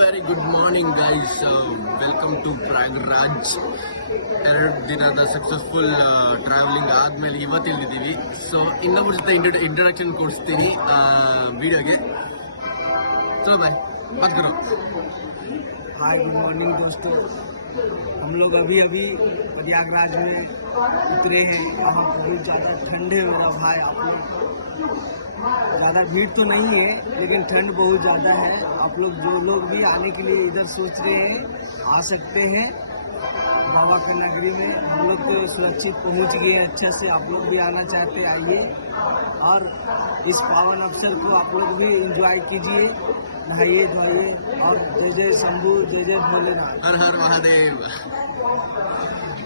Very good morning guys, welcome to Prayagraj. 2 ದಿನದ successful travelling ಆದ್ಮೇಲೆ ಇವತ್ತಿಲ್ಲಿದ್ದೀವಿ. So ಇನ್ನೊಬ್ಬರ ಜೊತೆ ಇಂಟ್ರಡಕ್ಷನ್ ಕೊಡಿಸ್ತೀನಿ ವಿಡಿಯೋಗೆ. चलो भाई बात करो. हाय गुड मॉर्निंग दोस्तों. हम लोग अभी प्रयागराज में उतरे हैं. वहाँ बहुत ज़्यादा ठंड है मेरा भाई. आप लोग ज़्यादा भीड़ तो नहीं है लेकिन ठंड बहुत ज़्यादा है. आप लोग जो लोग भी आने के लिए इधर सोच रहे हैं आ सकते हैं. बाबा की नगरी में हम लोग तो सुरक्षित पहुँच गए अच्छे से. आप लोग भी आना चाहते आइए और इस पावन अवसर को आप लोग भी एंजॉय कीजिए. नहाइए धोइए और जय जय शंभू जय जय भोलेनाथ. हर हर महादेव.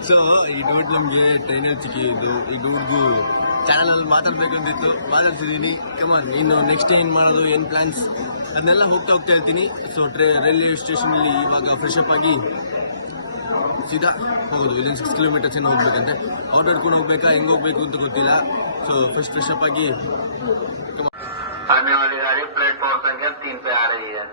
ಸೊ ಈ ಡೂಡ್ ನಮಗೆ ಟ್ರೈನಲ್ಲಿ ಸಿಕ್ಕಿದ್ದು. ಈ ಡೂಡ್ಗೂ ಚಾನಲಲ್ಲಿ ಮಾತಾಡ್ಬೇಕಂತಿತ್ತು, ಮಾತಾಡ್ತಿದ್ದೀನಿ. ಕಮಾನ್, ಇನ್ನು ನೆಕ್ಸ್ಟ್ ಏನು ಮಾಡೋದು, ಏನು ಪ್ಲ್ಯಾನ್ಸ್, ಅದನ್ನೆಲ್ಲ ಹೋಗ್ತಾ ಇರ್ತೀನಿ. ಸೊ ರೈಲ್ವೆ ಸ್ಟೇಷನಲ್ಲಿ ಇವಾಗ ಫ್ರೆಶ್ ಅಪ್ ಆಗಿ ಸೀದಾ ಹೋಗೋದು. ಇಲ್ಲಿಂದ 6 ಕಿಲೋಮೀಟರ್ಸ್ ಏನೋ ಹೋಗ್ಬೇಕಂತೆ. ಆಟೋ ಹಿಡ್ಕೊಂಡು ಹೋಗ್ಬೇಕಾ, ಹೆಂಗೆ ಹೋಗ್ಬೇಕು ಅಂತ ಗೊತ್ತಿಲ್ಲ. ಸೊ ಫಸ್ಟ್ ಫ್ರೆಶ್ ಅಪ್ ಆಗಿ आने वाली गाड़ी प्लेटफॉर्म संख्या 3 पे आ रही है.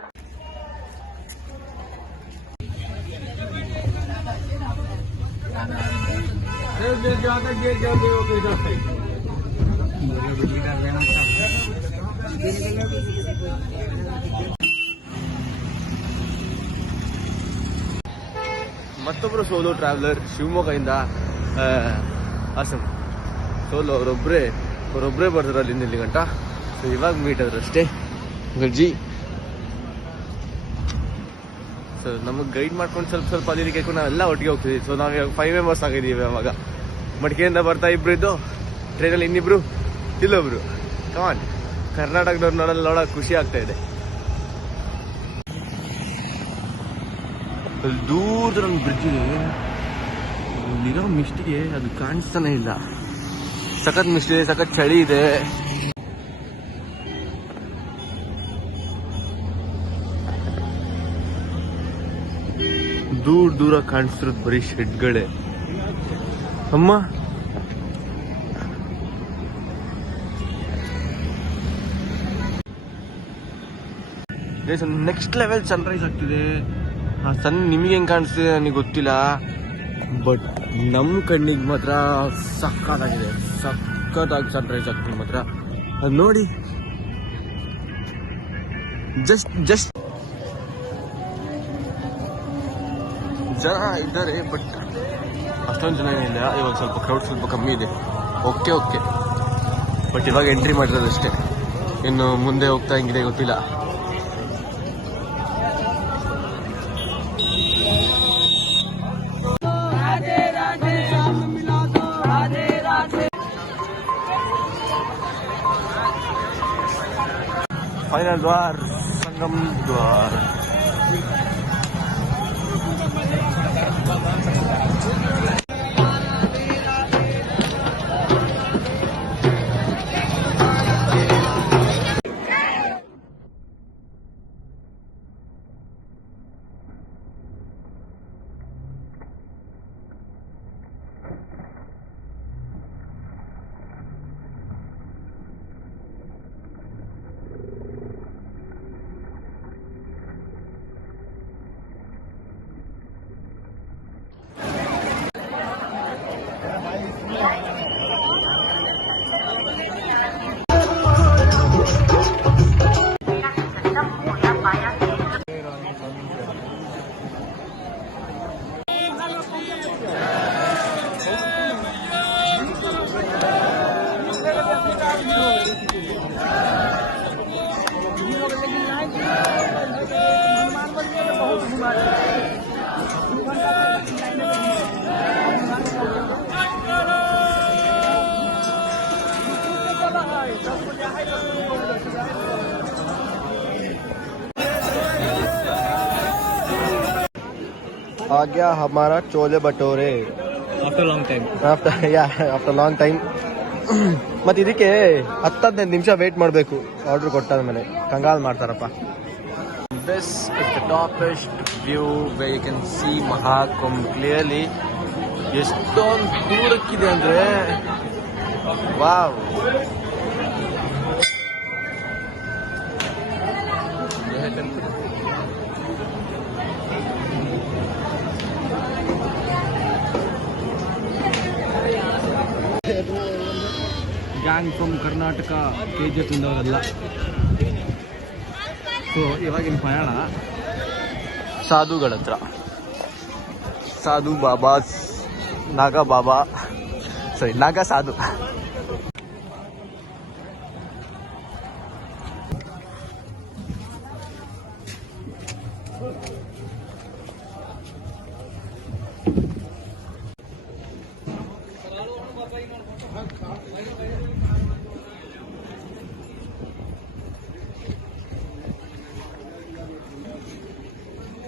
ಮತ್ತೊಬ್ಬರು ಸೋಲೋ ಟ್ರಾವೆಲರ್ ಶಿವಮೊಗ್ಗದಿಂದ ಹಾಸನ್. ಸೋಲೋ ಅವರೊಬ್ಬರೇ ಬರ್ತಾರೆ ಅಲ್ಲಿಂದ ಇಲ್ಲಿ ಗಂಟ. ಸೊ ಇವಾಗ ಮೀಟ್ ಆದ್ರು ಅಷ್ಟೇ ಗರ್ಜಿ. ಸೊ ನಮಗೆ ಗೈಡ್ ಮಾಡ್ಕೊಂಡು ಸ್ವಲ್ಪ ಅಲ್ಲಿ ಕೇಳ್ಕೊಂಡು ನಾವೆಲ್ಲ ಒಟ್ಟಿಗೆ ಹೋಗ್ತಿದ್ವಿ. ಸೊ ನಾವು ಇವಾಗ 5 ಮೆಂಬರ್ಸ್ ಆಗಿದ್ದೀವಿ. ಅವಾಗ ಮಡಿಕೆಯಿಂದ ಬರ್ತಾ ಇಬ್ರು ಇದ್ದು, ಟ್ರೈನಲ್ಲಿ ಇನ್ನಿಬ್ರು, ಇಲ್ಲೊಬ್ರು. ಕಮಾನ್, ಕರ್ನಾಟಕದವ್ರು ನೋಡೋಕೆ ಖುಷಿ ಆಗ್ತಾ ಇದೆ. ಅಲ್ಲಿ ದೂರದೊಂದು ಬ್ರಿಡ್ಜ್ ಇದೆ. ಇಲ್ಲಿರೋ ಮಿಸ್ಟಿಗೆ ಅದು ಕಾಣಿಸ್ತಾನೆ ಇಲ್ಲ. ಸಖತ್ ಮಿಸ್ಟ್ ಇದೆ, ಸಖತ್ ಚಳಿ ಇದೆ. ದೂರ ಕಾಣಿಸ್ತಿರೋದು ಬರೀ ಶೆಡ್ಗಳೇ. ಅಮ್ಮ ನೆಕ್ಸ್ಟ್ ಲೆವೆಲ್ ಸನ್ರೈಸ್ ಆಗ್ತಿದೆ. ಆ ಸನ್ ನಿಮಗೆ ಹೆಂಗೆ ಕಾಣಿಸ್ತಿದೆ ನನಗೆ ಗೊತ್ತಿಲ್ಲ, ಬಟ್ ನಮ್ಮ ಕಣ್ಣಿಗೆ ಮಾತ್ರ ಸಖತ್ತಾಗಿ ಸನ್ರೈಸ್ ಆಗ್ತಿದೆ ಮಾತ್ರ. ಅದು ನೋಡಿ, ಜಸ್ಟ್ ಜನ ಇದ್ದಾರೆ, ಬಟ್ ಅಷ್ಟೊಂದು ಜನ ಏನಿಲ್ಲ. ಇವಾಗ ಸ್ವಲ್ಪ ಕ್ರೌಡ್ ಸ್ವಲ್ಪ ಕಮ್ಮಿ ಇದೆ. ಓಕೆ ಬಟ್ ಇವಾಗ ಎಂಟ್ರಿ ಮಾಡಿರೋದಷ್ಟೇ. ಇನ್ನು ಮುಂದೆ ಹೋಗ್ತಾ ಹೆಂಗಿದೆ ಗೊತ್ತಿಲ್ಲ. फाइनल द्वार, संगम द्वार. आ गया हमारा chole bhature after long time. After long time. ಮತ್ತೆ ಇದಕ್ಕೆ 10-15 ನಿಮಿಷ ವೇಟ್ ಮಾಡಬೇಕು ಆರ್ಡರ್ ಕೊಟ್ಟಾದ್ಮೇಲೆ. ಕಂಗಾಲ್ ಮಾಡ್ತಾರಪ್ಪ. This is the topest view way you can see Mahakumbh clearly. ಎಷ್ಟೊಂದು ದೂರಕ್ಕಿದೆ ಅಂದ್ರೆ wow. Gang from Karnataka KGF ಇಂದವರೆಲ್ಲ. ಸೊ ಇವಾಗಿನ ಪಯಣ ಸಾಧುಗಳ ಹತ್ರ. ಸಾಧು ಬಾಬಾ, ನಾಗ ಬಾಬಾ, ಸಾರಿ ನಾಗ ಸಾಧು.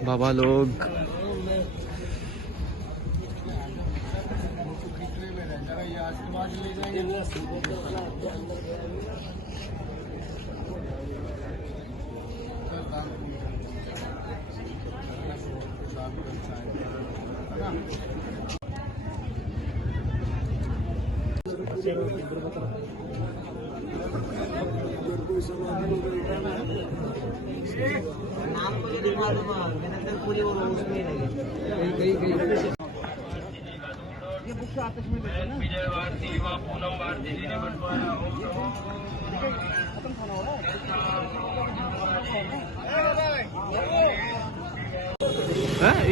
बाबा लोग नाम मुझे नहीं मालूम है, मैंने अंदर पूरी वो उसमें लगे ये बुक तो आपस में बैठे ना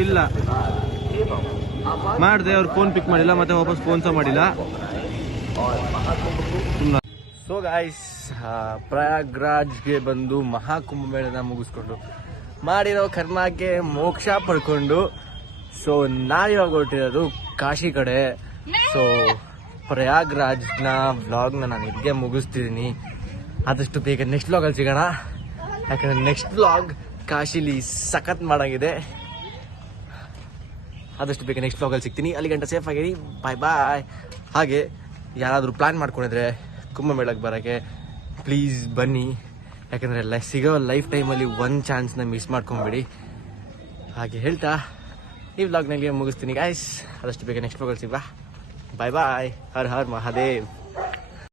ಇಲ್ಲ ಮಾಡಿದೆ, ಅವ್ರು ಫೋನ್ ಪಿಕ್ ಮಾಡಿಲ್ಲ, ಮತ್ತೆ ವಾಪಸ್ ಫೋನ್ ಸಹ ಮಾಡಿಲ್ಲ. ಸೊ ಗಾಯ್ಸ್, ಪ್ರಯಾಗ್ರಾಜ್ಗೆ ಬಂದು ಮಹಾಕುಂಭ ಮೇಳನ ಮುಗಿಸ್ಕೊಂಡು ಮಾಡಿರೋ ಕರ್ಮಕ್ಕೆ ಮೋಕ್ಷ ಪಡ್ಕೊಂಡು ಸೊ ನಾವಿವಾಗ ಹೊರಟಿರೋದು ಕಾಶಿ ಕಡೆ. ಸೊ ಪ್ರಯಾಗ್ರಾಜ್ನ ವ್ಲಾಗ್ನ ನಾನು ಇಲ್ಲಿಗೆ ಮುಗಿಸ್ತಿದ್ದೀನಿ. ಆದಷ್ಟು ಬೇಗ ನೆಕ್ಸ್ಟ್ ವ್ಲಾಗಲ್ಲಿ ಸಿಗೋಣ, ಯಾಕಂದರೆ ನೆಕ್ಸ್ಟ್ ವ್ಲಾಗ್ ಕಾಶಿಲಿ ಸಖತ್ ಮಾಡಾಗಿದೆ. ಆದಷ್ಟು ಬೇಗ ನೆಕ್ಸ್ಟ್ ವ್ಲಾಗಲ್ಲಿ ಸಿಗ್ತೀನಿ. ಅಲ್ಲಿ ಗಂಟೆ ಸೇಫ್ ಆಗಿರಿ. ಬಾಯ್ ಬಾಯ್. ಹಾಗೆ ಯಾರಾದರೂ ಪ್ಲ್ಯಾನ್ ಮಾಡ್ಕೊಂಡಿದ್ರೆ ಕುಂಭಮೇಳಕ್ಕೆ ಬರೋಕ್ಕೆ ಪ್ಲೀಸ್ ಬನ್ನಿ, ಯಾಕಂದರೆ ಸಿಗೋ ಲೈಫ್ ಟೈಮಲ್ಲಿ ಒಂದು ಚಾನ್ಸ್ನ ಮಿಸ್ ಮಾಡ್ಕೊಂಬಿಡಿ. ಹಾಗೆ ಹೇಳ್ತಾ ಈ ವ್ಲಾಗ್ನಲ್ಲಿ ಮುಗಿಸ್ತೀನಿ ಗಾಯ್ಸ್. ಆದಷ್ಟು ಬೇಗ ನೆಕ್ಸ್ಟ್ ವ್ಲಾಗಲ್ಲಿ ಸಿಗ್ವಾ. ಬಾಯ್ ಬಾಯ್. ಹರ್ ಹರ್ ಮಹಾದೇವ್.